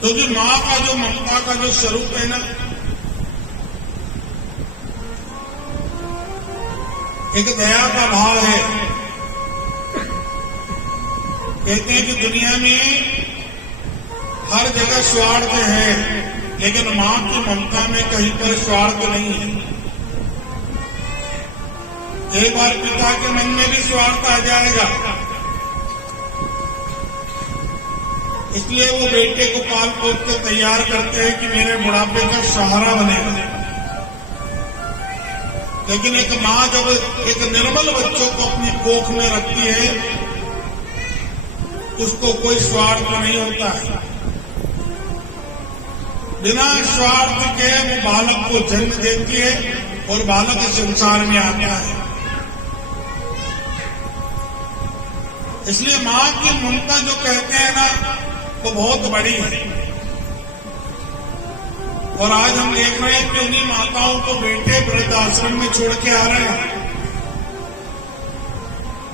क्योंकि माँ का जो ममता का जो स्वरूप है ना, एक दया का भाव है। कहते हैं कि दुनिया में हर जगह स्वार्थ है, लेकिन माँ की ममता में कहीं पर स्वार्थ नहीं है। एक बार पिता के मन में भी स्वार्थ आ जाएगा, इसलिए वो बेटे को पाल पोस के तैयार करते हैं कि मेरे बुढ़ापे का सहारा बनेगा। लेकिन एक माँ जब एक निर्मल बच्चों को अपनी कोख में रखती है, उसको कोई स्वार्थ नहीं होता है। बिना स्वार्थ के वो बालक को जन्म देती है और बालक संसार में आता है। इसलिए माँ की ममता जो कहते हैं ना, वो बहुत बड़ी है। और आज हम देख रहे हैं कि उन्हीं माताओं को बेटे वृद्धाश्रम में छोड़ के आ रहे हैं।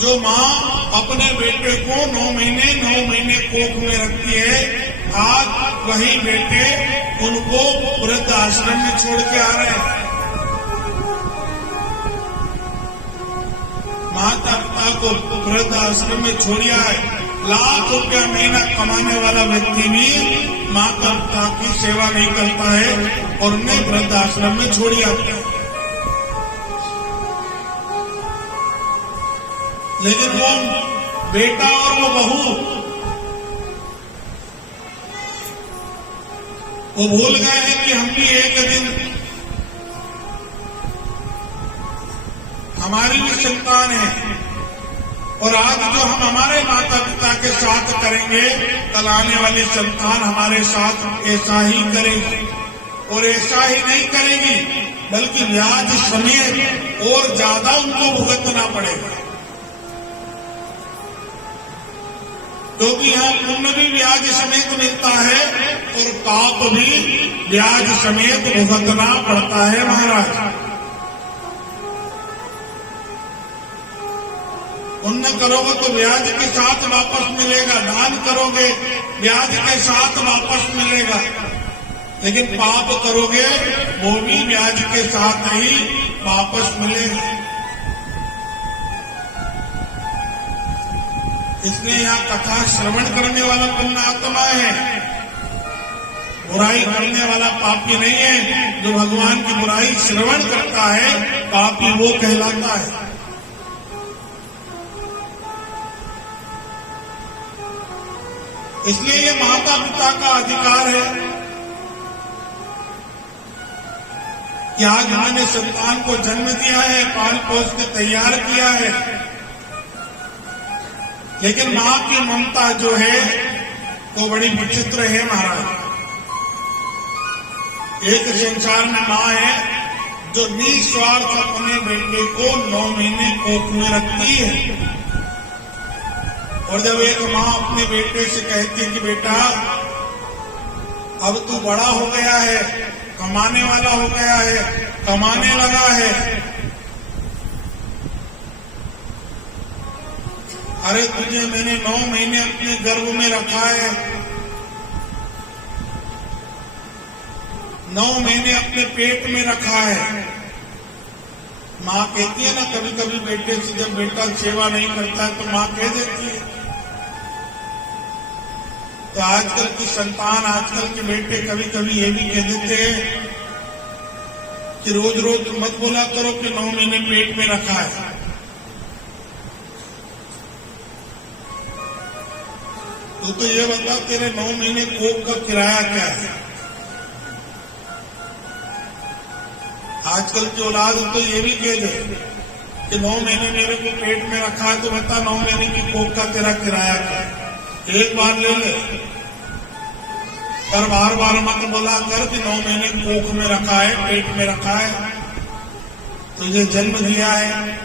जो माँ अपने बेटे को 9 महीने कोख में रखती है, आज वही बेटे उनको वृद्धाश्रम में छोड़ के आ रहे हैं। माता पिता को वृद्धाश्रम में छोड़िया है। लाख रुपया महीना कमाने वाला व्यक्ति भी माता पिता की सेवा नहीं करता है और उन्हें वृद्धाश्रम में छोड़ी आता है। लेकिन वो बेटा और वो बहू वो भूल गए हैं कि हम भी एक दिन हमारी भी संतान है, और आज जो हम हमारे माता पिता के साथ करेंगे, कल आने वाली संतान हमारे साथ ऐसा ही करेगी। और ऐसा ही नहीं करेगी, बल्कि ब्याज समेत और ज्यादा उनको भुगतना पड़ेगा। क्योंकि यहाँ पुण्य भी ब्याज समेत मिलता है और पाप भी ब्याज समेत भुगतना पड़ता है महाराज। पुण्य करोगे तो ब्याज के साथ वापस मिलेगा, दान करोगे ब्याज के साथ वापस मिलेगा, लेकिन पाप करोगे वो भी ब्याज के साथ ही वापस मिलेगा। इसलिए यहाँ कथा श्रवण करने वाला पुण्यात्मा है, बुराई करने वाला पापी नहीं है। जो भगवान की बुराई श्रवण करता है, पापी वो कहलाता है। इसलिए ये माता पिता का अधिकार है कि आज हमने संतान को जन्म दिया है, पाल पोस के तैयार किया है, लेकिन मां की ममता जो है वो बड़ी विचित्र है महाराज। एक संसार में मां है जो निस्वार्थ अपने बेटे को 9 महीने कोख में रखती है। और जब एक माँ अपने बेटे से कहती है कि बेटा अब तू बड़ा हो गया है, कमाने वाला हो गया है, कमाने लगा है, अरे तुझे मैंने 9 महीने अपने गर्भ में रखा है, 9 महीने अपने पेट में रखा है। माँ कहती है ना, कभी कभी बेटे से जब बेटा सेवा नहीं करता है तो माँ कह देती है। तो आजकल की संतान, आजकल के बेटे कभी कभी ये भी कह देते हैं कि रोज रोज मत बोला करो कि 9 महीने पेट में रखा है। तो ये बता, तेरे 9 महीने कोख का किराया क्या है? आजकल की औलाद तो ये भी कह दे कि 9 महीने मेरे को पेट में रखा है, तो बता 9 महीने की कोख का तेरा किराया क्या है? एक बार ले ले, पर बार बार मत बोला कर कि 9 महीने कोख में रखा है, पेट में रखा है, तुझे जन्म दिया है।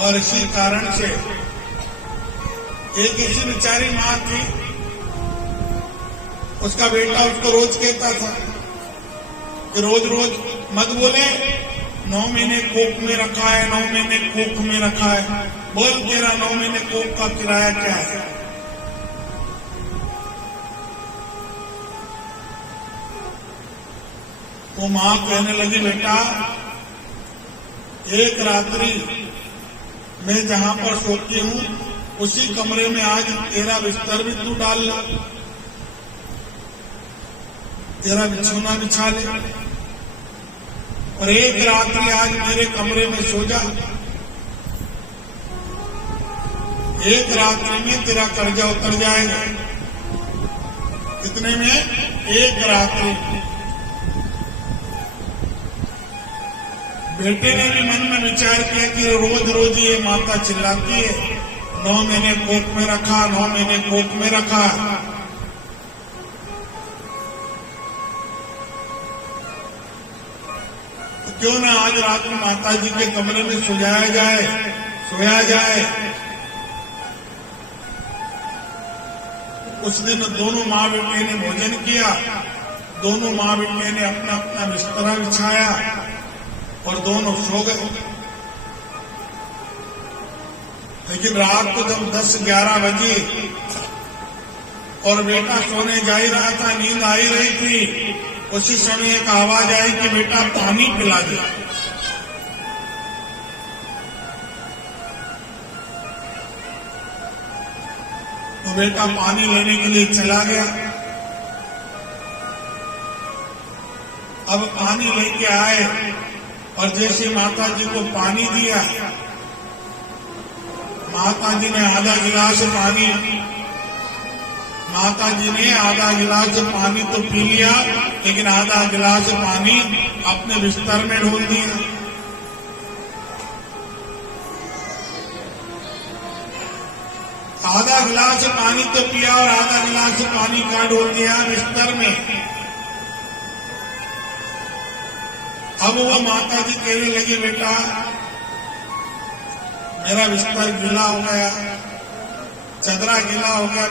और इसी कारण से एक ऐसी बेचारी माँ थी, उसका बेटा उसको रोज कहता था कि रोज रोज मत बोले 9 महीने कोख में रखा है, 9 महीने कोख में रखा है। बोल तेरा 9 महीने कोख का किराया क्या है? वो मां कहने लगी, बेटा एक रात्रि मैं जहां पर सोती हूं उसी कमरे में आज तेरा बिस्तर भी तू डाल ले, तेरा बिछौना बिछा ले और एक रात्रि आज मेरे कमरे में सो जा। एक रात्रि में तेरा कर्जा उतर जाएगा। कितने में? एक रात्रि। बेटे ने भी मन में विचार किया कि रोज रोज ये माता चिल्लाती है, 9 महीने कोख में रखा, 9 महीने कोख में रखा। तो क्यों ना आज रात में माता जी के कमरे में सोया जाए। उस दिन दोनों माँ बेटे ने भोजन किया, दोनों माँ बेटे ने अपना अपना बिस्तरा बिछाया और दोनों सो गए। लेकिन रात को जब 10-11 बजे और बेटा सोने जा ही रहा था, नींद आ ही रही थी, उसी समय एक आवाज आई कि बेटा पानी पिला दे। तो बेटा पानी लेने के लिए चला गया। अब पानी लेके आए और जैसे माता जी को पानी दिया, माता जी ने आधा गिलास पानी तो पी लिया, लेकिन आधा गिलास पानी अपने बिस्तर में ढोल दिया। आधा गिलास पानी तो पिया और आधा गिलास पानी का ढोल दिया बिस्तर में। अब वो माता जी कहने लगी, बेटा मेरा बिस्तर गीला हो गया, चदरा गीला हो गया,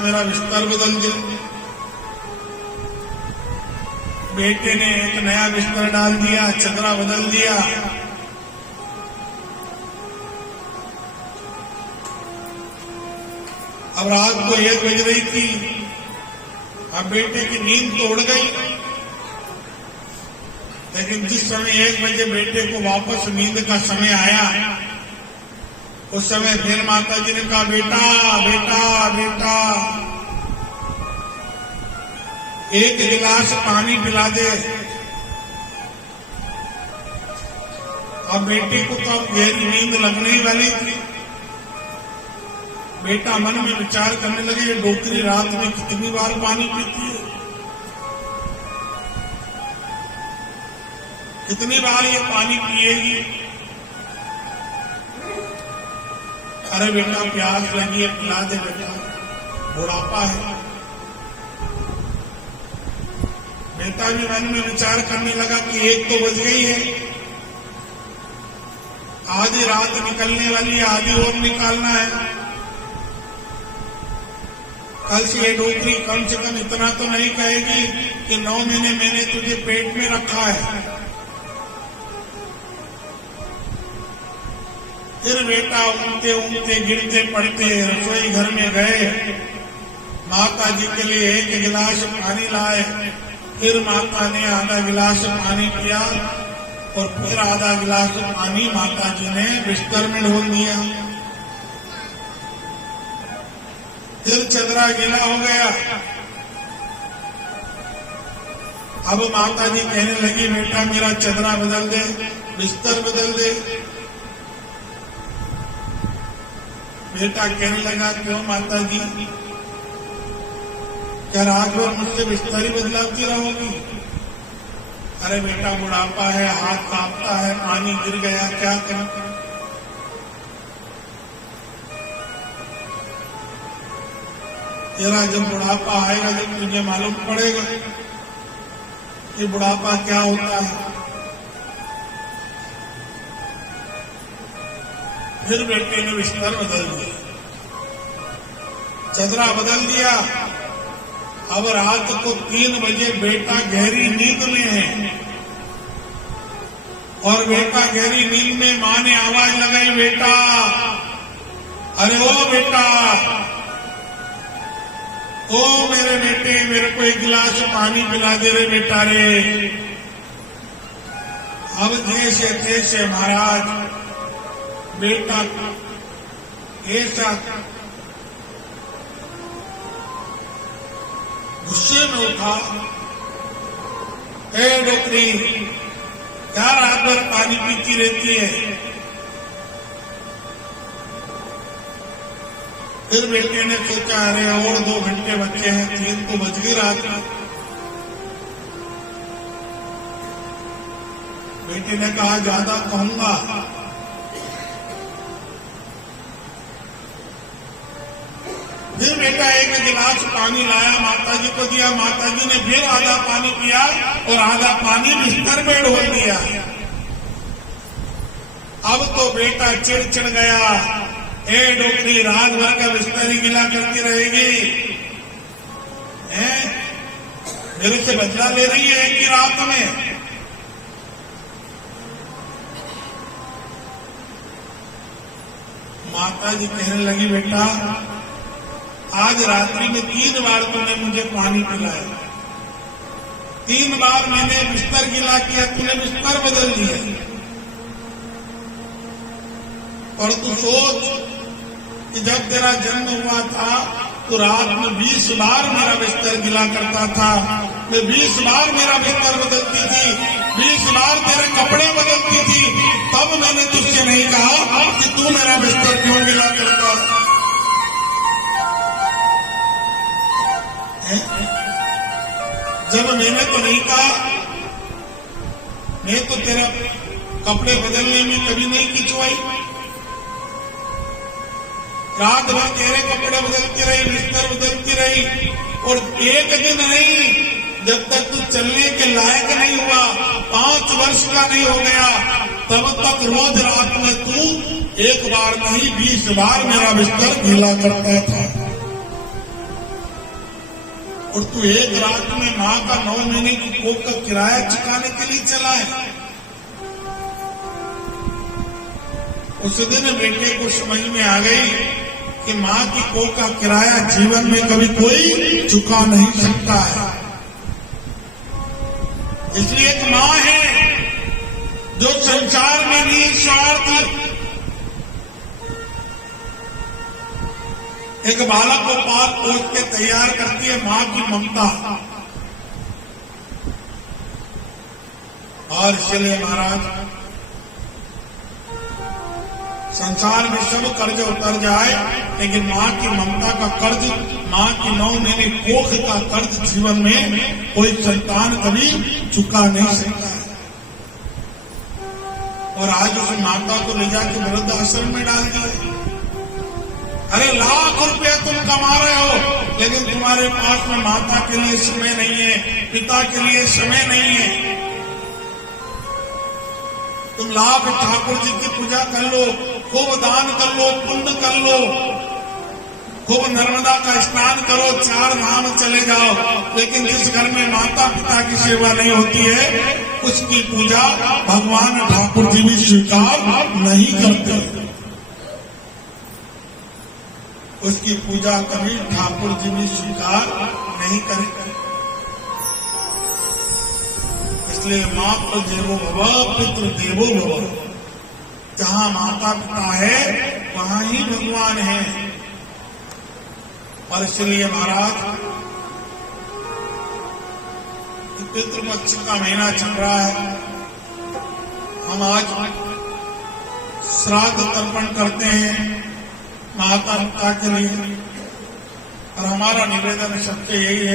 मेरा बिस्तर बदल दे। बेटे ने एक नया बिस्तर डाल दिया, चदरा बदल दिया। अब रात को 1 बज रही थी। अब बेटे की नींद तो उड़ गई, लेकिन जिस समय 1 बजे बेटे को वापस नींद का समय आया, उस समय फिर माता जी ने कहा, बेटा एक गिलास पानी पिला दे। अब बेटे को तो अब गहरी नींद लगने ही वाली थी। बेटा मन में विचार करने लगे, ये डोकरी रात में कितनी बार पानी पीती है, कितनी बार ये पानी पिएगी। अरे बेटा प्यास लगी है, पिला दे बेटा, बुढ़ापा है। बेटा भी मन में विचार करने लगा कि 1 तो बज गई है, आधी रात निकलने वाली है, आधी और निकालना है। कल से ये डोकरी कम से कम इतना तो नहीं कहेगी कि 9 महीने मैंने तुझे पेट में रखा है। फिर बेटा उमते गिरते पड़ते रसोई घर में गए, माता जी के लिए 1 गिलास पानी लाए। फिर माता ने आधा गिलास पानी पिया और फिर आधा गिलास पानी माता जी ने बिस्तर में ढोल दिया। फिर चदरा गीला हो गया। अब माता जी कहने लगी, बेटा मेरा चदरा बदल दे, बिस्तर बदल दे। बेटा कहने लगा, क्यों माता जी, क्या रात भर मुझसे बिस्तर ही बदलाती रहोगी? अरे बेटा बुढ़ापा है, हाथ कांपता है, पानी गिर गया, क्या करें? तेरा जब बुढ़ापा आएगा, जब तुझे मालूम पड़ेगा कि बुढ़ापा क्या होता है। फिर बेटे ने बिस्तर बदल दिया, चदरा बदल दिया। अब रात को 3 बजे बेटा गहरी नींद में है और बेटा गहरी नींद में मां ने आवाज लगाई, बेटा अरे ओ बेटा, ओ मेरे बेटे, मेरे को एक गिलास पानी पिला दे रे बेटा रे। अब जैसे तैसे महाराज बेटा ऐसा गुस्से में उठा, ए डोकरी, क्या रात भर पानी पीती रहती है। फिर बेटे ने सोचा, अरे और 2 घंटे बचे हैं, 3 तो बज गई रात में। बेटे ने कहा, ज्यादा कहूंगा। फिर बेटा एक गिलास पानी लाया, माताजी को दिया, माताजी ने फिर आधा पानी पिया और आधा पानी बिस्तर में ढोल दिया। अब तो बेटा चिड़ गया, ए डोकरी, रात भर का बिस्तर ही गिला करती रहेगी, मेरे से बदला ले रही है एक ही रात में। माताजी कहने लगी, बेटा आज रात्रि में 3 बार तूने मुझे पानी पिलाया, 3 बार मैंने बिस्तर गिला किया, तूने बिस्तर बदल दिया। और तू सोच कि जब तेरा जन्म हुआ था तो रात में 20 बार मेरा बिस्तर गिला करता था, मैं 20 बार मेरा बिस्तर बदलती थी, 20 बार तेरे कपड़े बदलती थी, तब मैंने तुझसे नहीं कहा कि तू मेरा बिस्तर क्यों गिला करता। जब मैंने तो नहीं कहा, मैं तो तेरा कपड़े बदलने में कभी नहीं खिंचवाई, रात भर तेरे कपड़े बदलती रही, बिस्तर बदलती रही, और एक दिन नहीं, जब तक तू चलने के लायक नहीं हुआ, 5 वर्ष का नहीं हो गया, तब तक रोज रात में तू 1 बार नहीं 20 बार मेरा बिस्तर गीला करता था। और तू एक रात में माँ का 9 महीने की कोख का किराया चुकाने के लिए चला है। उस दिन बेटे को समझ में आ गई कि माँ की कोख का किराया जीवन में कभी कोई चुका नहीं सकता है। इसलिए एक माँ है जो संसार में निस्वार्थ एक बालक को पाल पोस के तैयार करती है, माँ की ममता। और इसलिए महाराज संसार में सब कर्ज उतर जाए, लेकिन माँ की ममता का कर्ज, माँ की 9 महीने कोख का कर्ज जीवन में कोई संतान कभी चुका नहीं सकता है। और आज उस माता को ले जाके वृद्ध आश्रम में डाल दिया। अरे लाख रुपया तुम कमा रहे हो, लेकिन तुम्हारे पास में माता के लिए समय नहीं है, पिता के लिए समय नहीं है। तुम लाख ठाकुर जी की पूजा कर लो, खूब दान कर लो, पुण्य कर लो, खूब नर्मदा का स्नान करो, 4 धाम चले जाओ, लेकिन जिस घर में माता पिता की सेवा नहीं होती है, उसकी पूजा भगवान ठाकुर जी भी स्वीकार नहीं करते। उसकी पूजा कभी ठाकुर जी भी स्वीकार नहीं करेंगे। इसलिए मातृ देवो भव, पितृ देवो भव। जहां माता पिता है वहां ही भगवान है। और इसलिए महाराज पितृपक्ष का महीना चल रहा है, हम आज श्राद्ध तर्पण करते हैं माता पिता के लिए। और हमारा निवेदन सबसे यही है